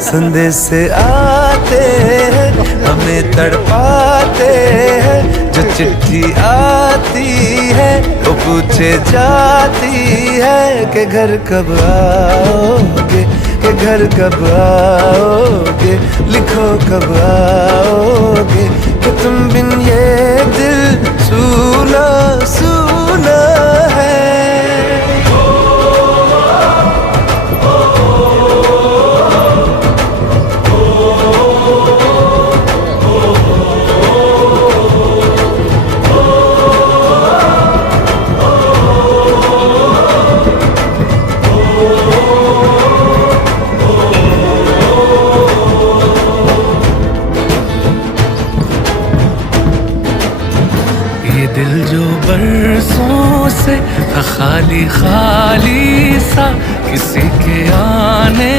संदेश आते हैं हमें तड़पाते हैं, जो चिट्ठी आती है वो पूछे जाती है कि घर कब आओगे, कि घर कब आओगे, लिखो कब आओगे, कि तुम बिन ये दिल सूना सूना है। ये दिल जो बरसों से था खाली खाली सा, किसी के आने